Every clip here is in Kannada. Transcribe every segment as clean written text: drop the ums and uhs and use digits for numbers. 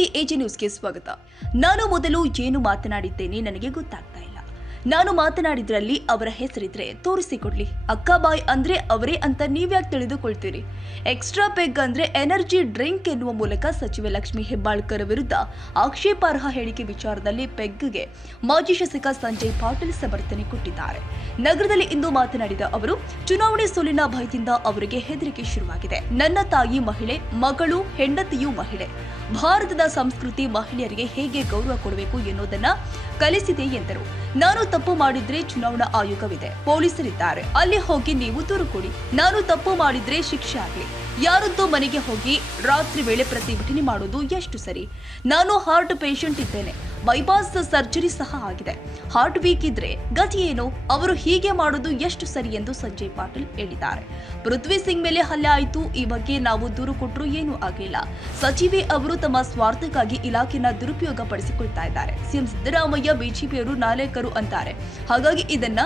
ನಮಸ್ತೆ, ಎಜೆ ನ್ಯೂಸ್ಗೆ ಸ್ವಾಗತ. ನಾನು ಮೊದಲು ಏನು ಮಾತನಾಡಿದ್ದೇನೆ ನನಗೆ ಗೊತ್ತಾಗ್ತಾ ಇಲ್ಲ. ನಾನು ಮಾತನಾಡಿದ್ರಲ್ಲಿ ಅವರ ಹೆಸರಿದ್ರೆ ತೋರಿಸಿಕೊಡ್ಲಿ. ಅಕ್ಕಾಬಾಯ್ ಅಂದ್ರೆ ಅವರೇ ಅಂತ ನೀವ್ಯಾಕೆ ತಿಳಿದುಕೊಳ್ತೀರಿ? ಎಕ್ಸ್ಟ್ರಾ ಪೆಗ್ ಅಂದ್ರೆ ಎನರ್ಜಿ ಡ್ರಿಂಕ್ ಎನ್ನುವ ಮೂಲಕ ಸಚಿವೆ ಲಕ್ಷ್ಮೀ ಹೆಬ್ಬಾಳ್ಕರ್ ವಿರುದ್ಧ ಆಕ್ಷೇಪಾರ್ಹ ಹೇಳಿಕೆ ವಿಚಾರದಲ್ಲಿ ಪೆಗ್ಗೆ ಮಾಜಿ ಶಾಸಕ ಸಂಜಯ್ ಪಾಟೀಲ್ ಸಮರ್ಥನೆ ಕೊಟ್ಟಿದ್ದಾರೆ. ನಗರದಲ್ಲಿ ಇಂದು ಮಾತನಾಡಿದ ಅವರು, ಚುನಾವಣೆ ಸೋಲಿನ ಭಯದಿಂದ ಅವರಿಗೆ ಹೆದರಿಕೆ ಶುರುವಾಗಿದೆ. ನನ್ನ ತಾಯಿ ಮಹಿಳೆ, ಮಗಳು, ಹೆಂಡತಿಯೂ ಮಹಿಳೆ. ಭಾರತದ ಸಂಸ್ಕೃತಿ ಮಹಿಳೆಯರಿಗೆ ಹೇಗೆ ಗೌರವ ಕೊಡಬೇಕು ಎನ್ನುವುದನ್ನ ಕಲಿಸಿದೆ ಎಂದರು. ನಾನು ತಪ್ಪು ಮಾಡಿದ್ರೆ ಚುನಾವಣಾ ಆಯೋಗವಿದೆ, ಪೊಲೀಸರಿದ್ದಾರೆ, ಅಲ್ಲಿ ಹೋಗಿ ನೀವು ದೂರು ಕೊಡಿ. ನಾನು ತಪ್ಪು ಮಾಡಿದ್ರೆ ಶಿಕ್ಷೆ ಆಗಲಿ. ಯಾರದ್ದೋ ಮನೆಗೆ ಹೋಗಿ ರಾತ್ರಿ ವೇಳೆ ಪ್ರತಿಭಟನೆ ಮಾಡೋದು ಎಷ್ಟು ಸರಿ? ನಾನು ಹಾರ್ಟ್ ಪೇಷಂಟ್ ಇದ್ದೇನೆ, ಬೈಪಾಸ್ ಸರ್ಜರಿ ಸಹ ಆಗಿದೆ. ಹಾರ್ಟ್ ವೀಕ್ ಇದ್ರೆ ಗತಿ ಏನು? ಅವರು ಹೀಗೆ ಮಾಡೋದು ಎಷ್ಟು ಸರಿ ಎಂದು ಸಂಜಯ್ ಪಾಟೀಲ್ ಹೇಳಿದ್ದಾರೆ. ಪೃಥ್ವಿ ಸಿಂಗ್ ಮೇಲೆ ಹಲ್ಲೆ ಆಯಿತು, ಈ ಬಗ್ಗೆ ನಾವು ದೂರು ಕೊಟ್ಟರು ಏನೂ ಆಗಲಿಲ್ಲ. ಸಚಿವೆ ಅವರು ತಮ್ಮ ಸ್ವಾರ್ಥಕ್ಕಾಗಿ ಇಲಾಖೆನ ದುರುಪಯೋಗ ಪಡಿಸಿಕೊಳ್ತಾ ಇದ್ದಾರೆ. ಸಿಎಂ ಸಿದ್ದರಾಮಯ್ಯ ಬಿಜೆಪಿಯವರು ನಾಯಕರು ಅಂತಾರೆ, ಹಾಗಾಗಿ ಇದನ್ನ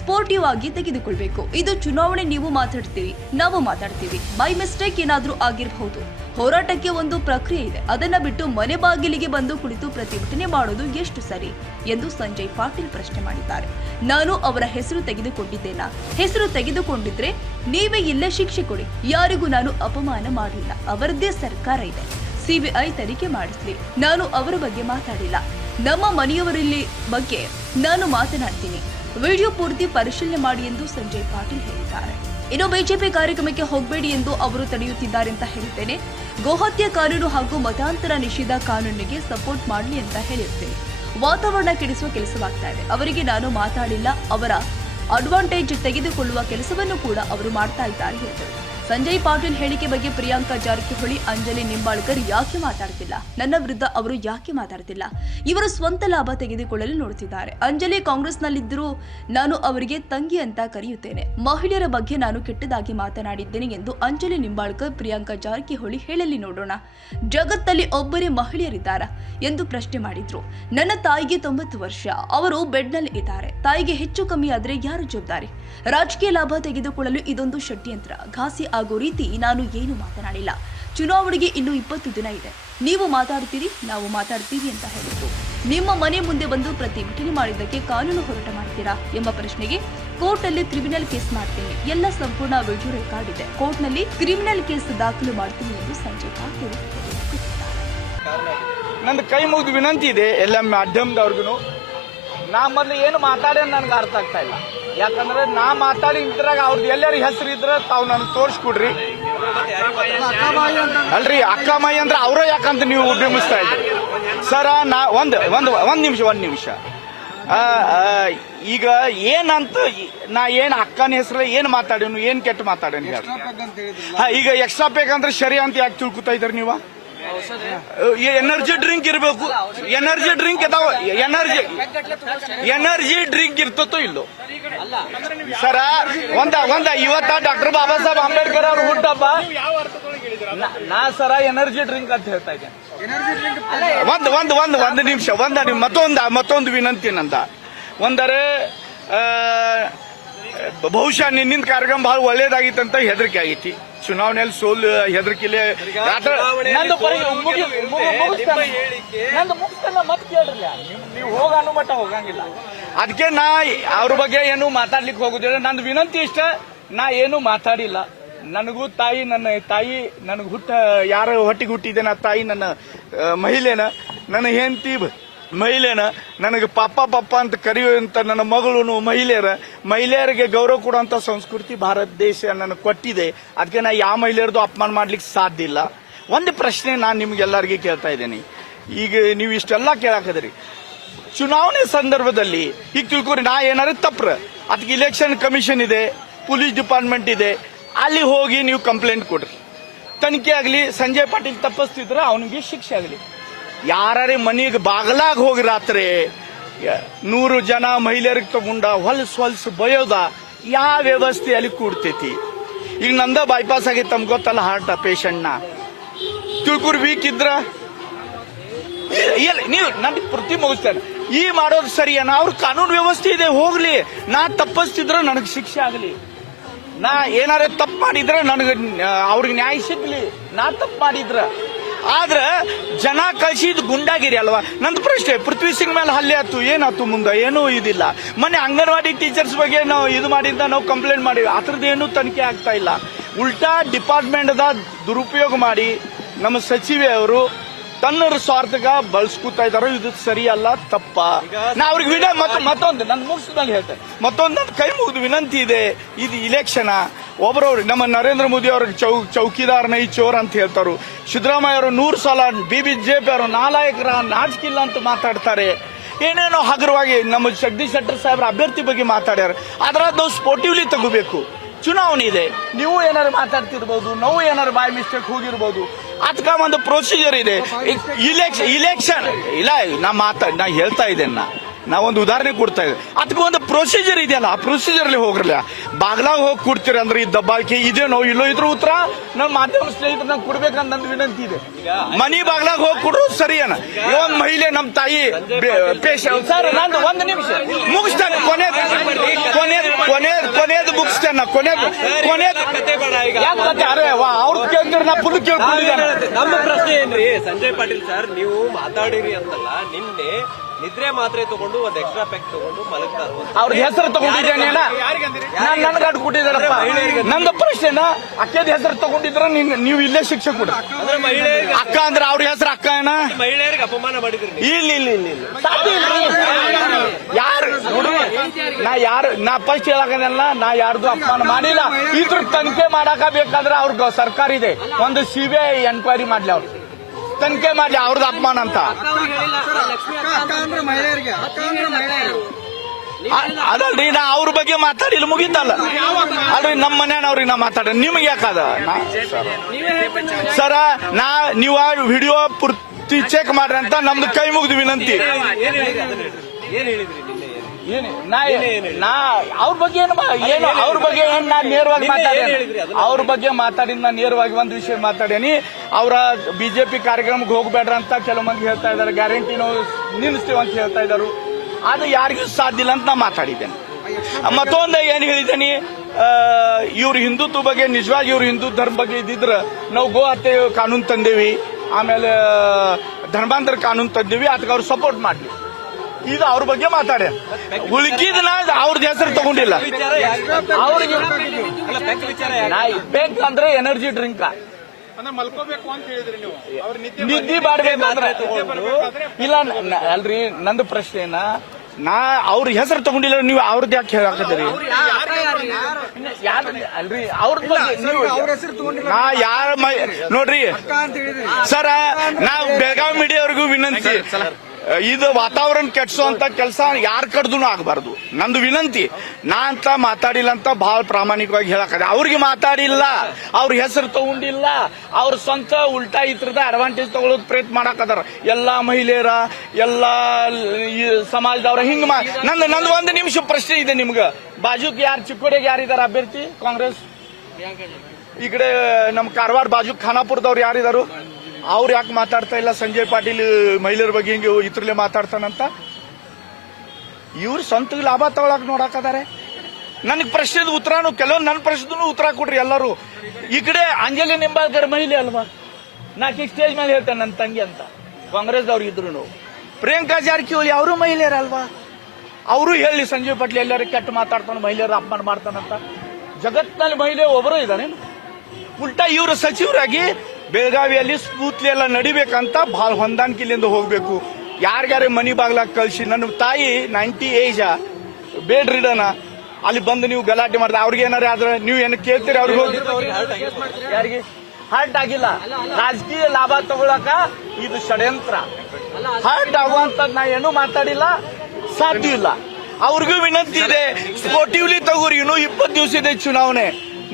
ಸ್ಪೋರ್ಟಿವ್ ಆಗಿ ತೆಗೆದುಕೊಳ್ಬೇಕು. ಇದು ಚುನಾವಣೆ, ನೀವು ಮಾತಾಡ್ತೀವಿ, ನಾವು ಮಾತಾಡ್ತೀವಿ. ಬೈ ಮಿಸ್ಟೇಕ್ ಏನಾದ್ರೂ ಆಗಿರಬಹುದು. ಹೋರಾಟಕ್ಕೆ ಒಂದು ಪ್ರಕ್ರಿಯೆ ಇದೆ, ಅದನ್ನ ಬಿಟ್ಟು ಮನೆ ಬಾಗಿಲಿಗೆ ಬಂದು ಕುಳಿತು ಪ್ರತಿಭಟನೆ ಮಾಡೋದು ಎಷ್ಟು ಸರಿ ಎಂದು ಸಂಜಯ್ ಪಾಟೀಲ್ ಪ್ರಶ್ನೆ ಮಾಡಿದ್ದಾರೆ. ನಾನು ಅವರ ಹೆಸರು ತೆಗೆದುಕೊಂಡಿದ್ದೇನಾ? ಹೆಸರು ತೆಗೆದುಕೊಂಡಿದ್ರೆ ನೀವೇ ಇಲ್ಲೇ ಶಿಕ್ಷೆ ಕೊಡಿ. ಯಾರಿಗೂ ನಾನು ಅಪಮಾನ ಮಾಡಿಲ್ಲ. ಅವರದ್ದೇ ಸರ್ಕಾರ ಇದೆ, ಸಿಬಿಐ ತನಿಖೆ ಮಾಡಿಸ್ಲಿ. ನಾನು ಅವರ ಬಗ್ಗೆ ಮಾತಾಡಿಲ್ಲ. ನಮ್ಮ ಮನೆಯವರಲ್ಲಿ ಬಗ್ಗೆ ನಾನು ಮಾತನಾಡ್ತೀನಿ. ವಿಡಿಯೋ ಪೂರ್ತಿ ಪರಿಶೀಲನೆ ಮಾಡಿ ಎಂದು ಸಂಜಯ್ ಪಾಟೀಲ್ ಹೇಳಿದ್ದಾರೆ. ಇನ್ನು ಬಿಜೆಪಿ ಕಾರ್ಯಕ್ರಮಕ್ಕೆ ಹೋಗಬೇಡಿ ಎಂದು ಅವರು ತಡೆಯುತ್ತಿದ್ದಾರೆ ಅಂತ ಹೇಳಿದ್ದೇನೆ. ಗೋಹತ್ಯೆ ಕಾನೂನು ಹಾಗೂ ಮತಾಂತರ ನಿಷೇಧ ಕಾನೂನಿಗೆ ಸಪೋರ್ಟ್ ಮಾಡಲಿ ಅಂತ ಹೇಳಿರ್ತೇನೆ. ವಾತಾವರಣ ಕೆಡಿಸುವ ಕೆಲಸವಾಗ್ತಾ ಇದೆ. ಅವರಿಗೆ ನಾನು ಮಾತಾಡಿಲ್ಲ. ಅವರ ಅಡ್ವಾಂಟೇಜ್ ತೆಗೆದುಕೊಳ್ಳುವ ಕೆಲಸವನ್ನು ಕೂಡ ಅವರು ಮಾಡ್ತಾ ಇದ್ದಾರೆ ಎಂದರು. ಸಂಜಯ್ ಪಾಟೀಲ್ ಹೇಳಿಕೆ ಬಗ್ಗೆ ಪ್ರಿಯಾಂಕಾ ಜಾರಕಿಹೊಳಿ, ಅಂಜಲಿ ನಿಂಬಾಳ್ಕರ್ ಯಾಕೆ ಮಾತಾಡ್ತಿಲ್ಲ? ನನ್ನ ವಿರುದ್ಧ ಅವರು ಯಾಕೆ ಮಾತಾಡ್ತಿಲ್ಲ? ಇವರು ಸ್ವಂತ ಲಾಭ ತೆಗೆದುಕೊಳ್ಳಲು ನೋಡುತ್ತಿದ್ದಾರೆ. ಅಂಜಲಿ ಕಾಂಗ್ರೆಸ್ನಲ್ಲಿದ್ದರೂ ನಾನು ಅವರಿಗೆ ತಂಗಿ ಅಂತ ಕರೆಯುತ್ತೇನೆ. ಮಹಿಳೆಯರ ಬಗ್ಗೆ ನಾನು ಕೆಟ್ಟದಾಗಿ ಮಾತನಾಡಿದ್ದೇನೆ ಎಂದು ಅಂಜಲಿ ನಿಂಬಾಳ್ಕರ್, ಪ್ರಿಯಾಂಕಾ ಜಾರಕಿಹೊಳಿ ಹೇಳಲಿ ನೋಡೋಣ. ಜಗತ್ತಲ್ಲಿ ಒಬ್ಬರೇ ಮಹಿಳೆಯರಿದ್ದಾರಾ ಎಂದು ಪ್ರಶ್ನೆ ಮಾಡಿದ್ರು. ನನ್ನ ತಾಯಿಗೆ 90 ವರ್ಷ, ಅವರು ಬೆಡ್ನಲ್ಲಿ ಇದ್ದಾರೆ. ತಾಯಿಗೆ ಹೆಚ್ಚು ಕಮ್ಮಿ ಆದ್ರೆ ಯಾರು ಜವಾಬ್ದಾರಿ? ರಾಜಕೀಯ ಲಾಭ ತೆಗೆದುಕೊಳ್ಳಲು ಇದೊಂದು ಷಡ್ಯಂತ್ರ. ಘಾಸಿ ಆಗೋ ರೀತಿ ನಾನು ಏನು ಮಾತನಾಡಿಲ್ಲ. ಚುನಾವಣೆಗೆ ಇನ್ನು 20 ದಿನ ಇದೆ. ನೀವು ಮಾತಾಡ್ತೀರಿ, ನಾವು ಮಾತಾಡ್ತೀವಿ ಅಂತ ಹೇಳಿದ್ರು. ನಿಮ್ಮ ಮನೆ ಮುಂದೆ ಬಂದು ಪ್ರತಿಭಟನೆ ಮಾಡಿದ್ದಕ್ಕೆ ಕಾನೂನು ಹೋರಾಟ ಮಾಡ್ತೀರಾ ಎಂಬ ಪ್ರಶ್ನೆಗೆ ಕೋರ್ಟ್ನಲ್ಲಿ ಕ್ರಿಮಿನಲ್ ಕೇಸ್ ಮಾಡ್ತೀನಿ. ಎಲ್ಲ ಸಂಪೂರ್ಣ ವಿಡಿಯೋ ರೆಕಾರ್ಡ್ ಇದೆ. ಕೋರ್ಟ್ನಲ್ಲಿ ಕ್ರಿಮಿನಲ್ ಕೇಸ್ ದಾಖಲು ಮಾಡ್ತೀನಿ ಎಂದು ಸಂಜಯ್ ಪಾಟೀಲ್ ನಂದು ಕೈ ಮುಗಿದು ವಿನಂತಿ ಇದೆ ಎಲ್ಲ ಮಾಧ್ಯಮದವ್ರಿಗೂ. ನಾ ಮೊದಲು ಏನು ಮಾತಾಡೋ ನನಗೆ ಅರ್ಥ ಆಗ್ತಾ ಇಲ್ಲ. ಯಾಕಂದ್ರೆ ನಾ ಮಾತಾಡಿ ಇದ್ರಾಗ ಅವ್ರದ್ದು ಎಲ್ಲರ ಹೆಸರು ಇದ್ರೆ ತಾವು ನನಗೆ ತೋರಿಸ್ಕೊಡ್ರಿ. ಅಲ್ರಿ, ಅಕ್ಕಮಾಯಿ ಅಂದ್ರೆ ಅವರೇ ಯಾಕಂತ ನೀವು ಬಿಂಬಿಸ್ತಾ ಇದ್ರಿ ಸರ. ನಾ ಒಂದ್ ನಿಮಿಷ ಈಗ ಏನಂತ ನಾ ಏನ್ ಅಕ್ಕನ ಹೆಸರು ಏನ್ ಮಾತಾಡೇನು, ಏನ್ ಕೆಟ್ಟ ಮಾತಾಡೇನು? ಈಗ ಎಕ್ಸ್ಟ್ರಾ ಬೇಕಂದ್ರೆ ಸರಿ ಅಂತ ಯಾಕೆ ತಿಳ್ಕೊತಾ ಇದ್ರಿ ನೀವು? ಎನರ್ಜಿ ಡ್ರಿಂಕ್ ಇರಬೇಕು. ಎನರ್ಜಿ ಡ್ರಿಂಕ್ ಇದಾವ. ಎನರ್ಜಿ ಡ್ರಿಂಕ್ ಇರ್ತತೋ ಇಲ್ಲೋ ಸರ? ಒಂದ ಇವತ್ತ ಡಾಕ್ಟರ್ ಬಾಬಾ ಸಾಹೇಬ್ ಅಂಬೇಡ್ಕರ್ ಅವ್ರ ಹುಟ್ಟಪ್ಪ. ನಾ ಸರ ಎನರ್ಜಿ ಡ್ರಿಂಕ್ ಅಂತ ಹೇಳ್ತಾ ಇದ್ದೇನೆ. ಒಂದು ನಿಮಿಷ ಮತ್ತೊಂದು ವಿನಂತಿ ನಂದ. ಒಂದರೆ ಬಹುಶಃ ನಿನ್ನಿಂದ ಕಾರ್ಯಕ್ರಮ ಬಹಳ ಒಳ್ಳೇದಾಗಿತ್ತಂತ ಹೆದರಿಕೆ ಆಗೈತಿ. ಚುನಾವಣೆಯಲ್ಲಿ ಸೋಲು ಹೆದರಿಕೆಲೆ ನೀವು ಹೋಗ ಮಟ್ಟ ಹೋಗಂಗಿಲ್ಲ. ಅದಕ್ಕೆ ನಾ ಅವ್ರ ಬಗ್ಗೆ ಏನು ಮಾತಾಡ್ಲಿಕ್ಕೆ ಹೋಗುದಿಲ್ಲ. ನಂದು ವಿನಂತಿ ಇಷ್ಟ, ನಾ ಏನು ಮಾತಾಡಿಲ್ಲ. ನನಗೂ ತಾಯಿ, ನನ್ನ ತಾಯಿ ನನಗೆ ಯಾರ ಹೊಟ್ಟಿಗೆ ಹುಟ್ಟಿದೆ ತಾಯಿ, ನನ್ನ ಮಹಿಳೆನ, ನನ್ನ ಹೆಂಡತಿ ಮಹಿಳೆನ, ನನಗೆ ಪಾಪ ಅಂತ ಕರೆಯುವಂತ ನನ್ನ ಮಗಳು ಮಹಿಳೆಯರಿಗೆ ಗೌರವ ಕೊಡುವಂತ ಸಂಸ್ಕೃತಿ ಭಾರತ ದೇಶ ನನಗೆ ಕೊಟ್ಟಿದೆ. ಅದಕ್ಕೆ ನಾ ಯಾವ ಮಹಿಳೆಯರದು ಅಪಮಾನ ಮಾಡ್ಲಿಕ್ಕೆ ಸಾಧ್ಯ ಇಲ್ಲ. ಒಂದು ಪ್ರಶ್ನೆ ನಾನು ನಿಮ್ಗೆಲ್ಲರಿಗೆ ಕೇಳ್ತಾ ಇದ್ದೇನೆ. ಈಗ ನೀವು ಇಷ್ಟೆಲ್ಲ ಕೇಳಾಕದ್ರಿ, ಚುನಾವಣೆ ಸಂದರ್ಭದಲ್ಲಿ ಈಗ ತಿಳ್ಕೊರಿ, ನಾ ಏನಾದ್ರು ತಪ್ಪ್ರ ಅದಕ್ಕೆ ಇಲೆಕ್ಷನ್ ಕಮಿಷನ್ ಇದೆ, ಪೊಲೀಸ್ ಡಿಪಾರ್ಟ್ಮೆಂಟ್ ಇದೆ, ಅಲ್ಲಿ ಹೋಗಿ ನೀವು ಕಂಪ್ಲೇಂಟ್ ಕೊಡ್ರಿ. ತನಿಖೆ ಆಗಲಿ. ಸಂಜಯ್ ಪಾಟೀಲ್ ತಪ್ಪಿಸ್ತಿದ್ರೆ ಅವನಿಗೆ ಶಿಕ್ಷೆ ಆಗಲಿ. ಯಾರೇ ಮನೆಗೆ ಬಾಗಲಾಗ ಹೋಗಿ ರಾತ್ರಿ 100 ಜನ ಮಹಿಳೆಯರಿಗೆ ತಗೊಂಡ ಹೊಲ್ಸು ಬಯೋದ ಯಾವ ವ್ಯವಸ್ಥೆ ಅಲ್ಲಿ ಕೂಡ್ತೈತಿ? ಈಗ ನಂದ ಬೈಪಾಸ್ ಆಗೈತಿ, ತಮ್ಗೆ ಗೊತ್ತಲ್ಲ, ಹಾರ್ಟ್ ಪೇಷಂಟ್ ನ ತಿಳ್ಕುರ್ ವೀಕ್ ಇದ್ರ ನೀವು ನನಗೆ ಪ್ರತಿ ಮುಗಿಸ್ತಾರೆ. ಈ ಮಾಡೋದು ಸರಿಯನ? ಅವ್ರ ಕಾನೂನು ವ್ಯವಸ್ಥೆ ಇದೆ, ಹೋಗ್ಲಿ. ನಾ ತಪ್ಪಿಸ್ತಿದ್ರ ನನಗೆ ಶಿಕ್ಷೆ ಆಗಲಿ. ನಾ ಏನಾರ ತಪ್ಪು ಮಾಡಿದ್ರೆ ನನಗೆ ಅವ್ರಿಗೆ ನ್ಯಾಯ ಸಿಗ್ಲಿ. ನಾ ತಪ್ಪು ಮಾಡಿದ್ರ ಆದ್ರೆ ಜನ ಕಳ್ಸಿದ್ ಗುಂಡಾಗಿರಿ ಅಲ್ವಾ. ನಂದು ಪ್ರಶ್ನೆ, ಪೃಥ್ವಿ ಸಿಂಗ್ ಮೇಲೆ ಹಲ್ಲೆ ಆಯ್ತು, ಏನಾಯ್ತು ಮುಂದೆ? ಏನೂ ಇದಿಲ್ಲ. ಮೊನ್ನೆ ಅಂಗನವಾಡಿ ಟೀಚರ್ಸ್ ಬಗ್ಗೆ ನಾವು ಇದು ಮಾಡಿದ್ದ ನಾವು ಕಂಪ್ಲೇಂಟ್ ಮಾಡಿವಿ, ಅದ್ರದ್ದು ಏನೂ ತನಿಖೆ ಆಗ್ತಾ ಇಲ್ಲ. ಉಲ್ಟಾ ಡಿಪಾರ್ಟ್ಮೆಂಟ್ದ ದುರುಪಯೋಗ ಮಾಡಿ ನಮ್ಮ ಸಚಿವೆ ಅವರು ತನ್ನ ಸ್ವಾರ್ಥಗ ಬಳಸ್ಕೊತಾ ಇದಾರೋ, ಇದು ಸರಿ ಅಲ್ಲ, ತಪ್ಪ. ನಾ ಅವ್ರಿಗೆ ವಿಡ ಮತ್ತೊಂದು ನನ್ನ ಮುಗಿಸಿದಲ್ಲಿ ಹೇಳ್ತೇನೆ, ಮತ್ತೊಂದು ನನ್ನ ಕೈ ಮುಗಿದು ವಿನಂತಿ ಇದೆ. ಇದು ಇಲೆಕ್ಷನ್ ಒಬ್ಬರವ್ರು ನಮ್ಮ ನರೇಂದ್ರ ಮೋದಿ ಅವ್ರಿಗೆ ಚೌಕಿದಾರ್ ನೈ ಚೋರ್ ಅಂತ ಹೇಳ್ತಾರು. ಸಿದ್ದರಾಮಯ್ಯ ಅವರು 100 ಸಲ ಬಿಜೆಪಿ ಅವರು ನಾಲಾಯಕರ ನಾಚಿಕಿಲ್ಲ ಅಂತ ಮಾತಾಡ್ತಾರೆ. ಏನೇನೋ ಹಗುರವಾಗಿ ನಮ್ಮ ಜಗದೀಶ್ ಶೆಟ್ಟರ್ ಸಾಹೇಬ್ರ ಅಭ್ಯರ್ಥಿ ಬಗ್ಗೆ ಮಾತಾಡ್ಯಾರ. ಅದ್ರಾಗ ನಾವು ಸ್ಪೋರ್ಟಿವ್ಲಿ ತಗೋಬೇಕು. ಚುನಾವಣೆ ಇದೆ, ನೀವು ಏನಾರು ಮಾತಾಡ್ತಿರ್ಬೋದು, ನಾವು ಏನಾರು ಬಾಯ್ ಮಿಸ್ಟೇಕ್ ಹೋಗಿರ್ಬೋದು. ಅದಕ್ಕ ಒಂದು ಪ್ರೊಸೀಜರ್ ಇದೆ. ಇಲೆಕ್ಷನ್ ಇಲ್ಲ, ನಾ ಹೇಳ್ತಾ ಇದ್ದೇನೆ, ನಾ ಒಂದು ಉದಾಹರಣೆ ಕೊಡ್ತಾ ಇದ್ದೆ. ಅದಕ್ಕೆ ಒಂದು ಪ್ರೊಸೀಜರ್ ಇದೆಯಲ್ಲ, ಆ ಪ್ರೊಸೀಜರ್ಲಿ ಹೋಗ್ರಲ್ಲ. ಬಾಗ್ಲಾಗ ಹೋಗಿ ಕೊಡ್ತೀರಿ ಅಂದ್ರೆ ಈ ದಬ್ಬಾಳಿಕೆ ಇದೇನೋ ಇಲ್ಲೋ ಇದ್ರ ಉತ್ತರ ನಮ್ಮ ಮಾಧ್ಯಮ ಸ್ನೇಹಿತರು ನಂಗೆ ಕೊಡ್ಬೇಕಂತ ನಂದು ವಿನಂತಿ ಇದೆ. ಮನಿ ಬಾಗ್ಲಾಗ ಹೋಗಿ ಕೊಡ್ರು ಸರಿಯೇನ? ಒಂದು ಮಹಿಳೆ ನಮ್ಮ ತಾಯಿ ಸರ್, ನಂದು ಒಂದು ನಿಮಿಷ ಮುಗಿಸ್ತೇನೆ, ಕೊನೆಯದು ಮುಗಿಸ್ತೇನೆ. ಕೊನೆಯದು ಅರೆ ಅವ್ರದ್ದು ಕೇಳ್ತೀರಿ, ನಾ ಫುಲ್ ಕೇಳ್ಕೊಂಡಿದ್ದೇನೆ. ನಮ್ಮ ಪ್ರಶ್ನೆ ಏನ್ರಿ ಸಂಜಯ್ ಪಾಟೀಲ್ ಸರ್, ನೀವು ಮಾತಾಡಿರಿ ಅಂತಲ್ಲ, ನಿನ್ನೆ ನಿದ್ರೆ ಮಾತ್ರೆ ತಗೊಂಡು ಒಂದ್ ಎಕ್ಸ್ಟ್ರಾ ಪ್ಯಾಕ್ ತಗೊಂಡು ಮಲಗ್ತಾರ. ಅವ್ರ ಹೆಸರು ತಗೊಂಡಿದ್ದೇನೆ, ನನ್ಗೆ ಅಡ್ ಕೊಟ್ಟಿದ್ದಾರಪ್ಪ. ನಂದು ಪ್ರಶ್ನೆನ, ಅಕ್ಕದ ಹೆಸರು ತಗೊಂಡಿದ್ರ ನೀವು ಇಲ್ಲೇ ಶಿಕ್ಷೆ ಕೊಡ್ರಿ. ಅಕ್ಕ ಅಂದ್ರೆ ಅವ್ರ ಹೆಸರು ಅಕ್ಕ ಏನ? ಮಹಿಳೆಯರಿಗೆ ಅಪಮಾನ ಮಾಡಿದ್ರಿ. ಇಲ್ಲ ಸಾಧ್ಯ ಇಲ್ರಿ. ಯಾರು ನೋಡ್ರಿ, ನಾ ಫಸ್ಟ್ ಹೇಳಕಲ್ಲ, ನಾ ಯಾರ್ದು ಅಪಮಾನ ಮಾಡಿಲ್ಲ. ಇದ್ರ ತನಿಖೆ ಮಾಡಾಕ ಬೇಕಾದ್ರೆ ಅವ್ರಿಗೆ ಸರ್ಕಾರ ಇದೆ, ಒಂದು CBI ಎನ್ಕ್ವೈರಿ ಮಾಡ್ಲಿ, ಅವ್ರು ತನಿಖೆ ಮಾಡ್ಲಿ ಅವ್ರದ್ದು ಅಪಮಾನ ಅಂತ. ಅದಲ್ರಿ, ನಾ ಅವ್ರ ಬಗ್ಗೆ ಮಾತಾಡಿಲ್ಲ, ಮುಗಿತಲ್ಲ. ಅಲ್ರಿ, ನಮ್ಮ ಮನೆಯವ್ರಿಗೆ ನಾ ಮಾತಾಡ, ನಿಮ್ಗೆ ಯಾಕದ ಸರ? ನೀವು ಆ ವಿಡಿಯೋ ಪೂರ್ತಿ ಚೆಕ್ ಮಾಡ್ರಿ ಅಂತ ನಮ್ದು ಕೈ ಮುಗಿದು ವಿನಂತಿ. ಅವ್ರ ಬಗ್ಗೆ ಏನು ಅವ್ರ ಬಗ್ಗೆ ಏನ್ ನಾ ನೇರವಾಗಿ ಮಾತಾಡೇನಿ, ಅವ್ರ ಬಗ್ಗೆ ಮಾತಾಡಿದ್ ನಾ ನೇರವಾಗಿ ಒಂದು ವಿಷಯ ಮಾತಾಡೇನಿ. ಅವರ ಬಿಜೆಪಿ ಕಾರ್ಯಕ್ರಮಕ್ಕೆ ಹೋಗ್ಬೇಡ್ರ ಅಂತ ಕೆಲವು ಮಂದಿ ಹೇಳ್ತಾ ಇದಾರೆ, ಗ್ಯಾರಂಟಿ ನಾವು ನಿಲ್ಲಿಸ್ತೀವಿ ಅಂತ ಹೇಳ್ತಾ ಇದಾರು. ಅದು ಯಾರಿಗೂ ಸಾಧ್ಯ ಇಲ್ಲ ಅಂತ ನಾ ಮಾತಾಡಿದ್ದೇನೆ. ಮತ್ತೊಂದು ಏನ್ ಹೇಳಿದ್ದೇನೆ, ಇವ್ರ ಹಿಂದುತ್ವ ಬಗ್ಗೆ, ನಿಜವಾಗಿ ಇವ್ರ ಹಿಂದೂ ಧರ್ಮ ಬಗ್ಗೆ ಇದ್ದಿದ್ರ ನಾವು ಗೋ ಹತ್ಯೆ ಕಾನೂನು ತಂದೇವಿ, ಆಮೇಲೆ ಧರ್ಮಾಂತರ ಕಾನೂನು ತಂದೇವಿ, ಅದಕ್ಕೆ ಅವ್ರು ಸಪೋರ್ಟ್ ಮಾಡ್ಲಿ. ಇದು ಅವ್ರ ಬಗ್ಗೆ ಮಾತಾಡ. ಉಳ್ಕಿದ್ನ ಅವ್ರದ್ದು ಹೆಸರು ತಗೊಂಡಿಲ್ಲ. ಅವ್ರಿಗೆ ಬೇಕ್ ಅಂದ್ರೆ ಎನರ್ಜಿ ಡ್ರಿಂಕ್ ನಿದ್ದೆ ಮಾಡ್ಬೇಕಂದ್ರೆ ಇಲ್ಲ. ಅಲ್ರಿ, ನಂದು ಪ್ರಶ್ನೆನ, ಅವ್ರ ಹೆಸರು ತಗೊಂಡಿಲ್ಲ, ನೀವು ಅವ್ರದ್ದು ಯಾಕೆ ಹೇಳಾಕತ್ತೀರಿ? ಅಲ್ರಿ, ನೋಡ್ರಿ ಸರ, ನಾವು ಬೆಳಗಾವಿ ಮೀಡಿಯಾವ್ರಿಗೂ ವಿನಂತಿ, ಇದು ವಾತಾವರಣ ಕೆಡ್ಸುವಂತ ಕೆಲಸ ಯಾರ ಕಡ್ದು ಆಗಬಾರ್ದು. ನಂದು ವಿನಂತಿ, ನಾ ಅಂತ ಮಾತಾಡಿಲ್ಲ ಅಂತ ಬಹಳ ಪ್ರಾಮಾಣಿಕವಾಗಿ ಹೇಳಕದೆ. ಅವ್ರಿಗೆ ಮಾತಾಡಿಲ್ಲ, ಅವ್ರ ಹೆಸರು ತಗೊಂಡಿಲ್ಲ, ಅವ್ರ ಸ್ವಂತ ಉಲ್ಟಾ ಇತರದ ಅಡ್ವಾಂಟೇಜ್ ತಗೊಳ್ಳೋದು ಪ್ರಯತ್ನ ಮಾಡಕದಾರ. ಎಲ್ಲಾ ಮಹಿಳೆಯರ, ಎಲ್ಲಾ ಸಮಾಜದವ್ರ ಹಿಂಗ ನಂದು ಒಂದು ನಿಮಿಷ ಪ್ರಶ್ನೆ ಇದೆ ನಿಮ್ಗ. ಬಾಜುಕ್ ಯಾರು, ಚಿಕ್ಕೋಡಿಗೆ ಯಾರಿದಾರ ಅಭ್ಯರ್ಥಿ ಕಾಂಗ್ರೆಸ್? ಈ ಕಡೆ ನಮ್ಮ ಕಾರವಾರ ಬಾಜು ಖಾನಾಪುರದವ್ರು ಯಾರಿದಾರು? ಅವ್ರು ಯಾಕೆ ಮಾತಾಡ್ತಾ ಇಲ್ಲ? ಸಂಜಯ್ ಪಾಟೀಲ್ ಮಹಿಳೆಯರ ಬಗ್ಗೆ ಹಿಂಗೆ ಇತ್ರಲ್ಲೇ ಮಾತಾಡ್ತಾನಂತ. ಇವ್ರು ಸ್ವಂತ ಲಾಭ ತಗೊಳಕ್ ನೋಡಾಕದಾರೆ. ನನಗೆ ಪ್ರಶ್ನೆದ ಉತ್ತರನು, ಕೆಲವೊಂದು ನನ್ನ ಪ್ರಶ್ನೆನೂ ಉತ್ತರ ಕೊಡ್ರಿ ಎಲ್ಲರೂ. ಈ ಕಡೆ ಅಂಜಲಿ ನಿಂಬಾಳ್ಕರ್ ಮಹಿಳೆ ಅಲ್ವಾ, ನಾಕೀಗ ಸ್ಟೇಜ್ ಮೇಲೆ ಹೇಳ್ತಾನೆ ನನ್ನ ತಂಗಿ ಅಂತ, ಕಾಂಗ್ರೆಸ್ದವ್ರು ಇದ್ರು. ಪ್ರಿಯಾಂಕಾ ಜಾರಕಿಹೊಳಿ ಅವರು ಮಹಿಳೆಯರಲ್ವಾ, ಅವರು ಹೇಳಿ ಸಂಜಯ್ ಪಾಟೀಲ್ ಎಲ್ಲರೂ ಕೆಟ್ಟ ಮಾತಾಡ್ತಾನೆ, ಮಹಿಳೆಯರು ಅಪಮಾನ ಮಾಡ್ತಾನಂತ. ಜಗತ್ತಿನಲ್ಲಿ ಮಹಿಳೆ ಒಬ್ಬರು ಇದ್ದಾನೆ. ಉಲ್ಟಾ ಇವರು ಸಚಿವರಾಗಿ ಬೆಳಗಾವಿಯಲ್ಲಿ ಸ್ಫೂರ್ತಿ ಎಲ್ಲ ನಡಿಬೇಕಂತ ಬಹಳ ಹೊಂದಾಣಿಕೆಯಿಂದ ಹೋಗ್ಬೇಕು. ಯಾರ್ಯಾರ ಮನಿ ಬಾಗ್ಲಾಗ ಕಳ್ಸಿ, ನನ್ನ ತಾಯಿ 90 ಏಜ್, ಬೇಡ್ ರಿಡನ, ಅಲ್ಲಿ ಬಂದು ನೀವು ಗಲಾಟೆ ಮಾಡಿದ್ರೆ ಅವ್ರಿಗೆ ಏನಾರ ಆದ್ರೆ ನೀವು ಏನು ಕೇಳ್ತೀರಿ? ಅವ್ರಿಗೆ ಹೋಗಿ ಯಾರಿಗೆ ಹರ್ಟ್ ಆಗಿಲ್ಲ, ರಾಜಕೀಯ ಲಾಭ ತಗೊಳಕ ಇದು ಷಡ್ಯಂತ್ರ. ಹರ್ಟ್ ಆಗುವಂತದ್ ನಾ ಏನು ಮಾತಾಡಿಲ್ಲ, ಸಾಧ್ಯ ಇಲ್ಲ. ಅವ್ರಿಗೂ ವಿನಂತಿ ಇದೆ, ಸ್ಪೋರ್ಟಿವ್ಲಿ ತಗೋರಿ. ಇನ್ನು 20 ದಿವಸ ಇದೆ ಚುನಾವಣೆ.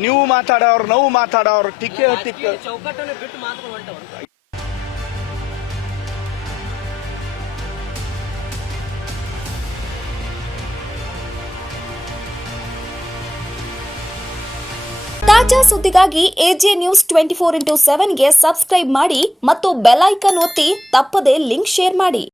ನೀವು ಮಾತಾಡೋರು, ನಾವು ಮಾತಾಡೋರು, ಟಿಕ್ಕೆ ಚೌಕಟ್ಟನ್ನು ಬಿಟ್ಟು ಮಾತ್ರ. ತಾಜಾ ಸುದ್ದಿಗಾಗಿ AJ News 24/7 ಗೆ ಸಬ್ಸ್ಕ್ರೈಬ್ ಮಾಡಿ ಮತ್ತು ಬೆಲ್ ಐಕಾನ್ ಒತ್ತಿ ತಪ್ಪದೇ ಲಿಂಕ್ ಶೇರ್ ಮಾಡಿ.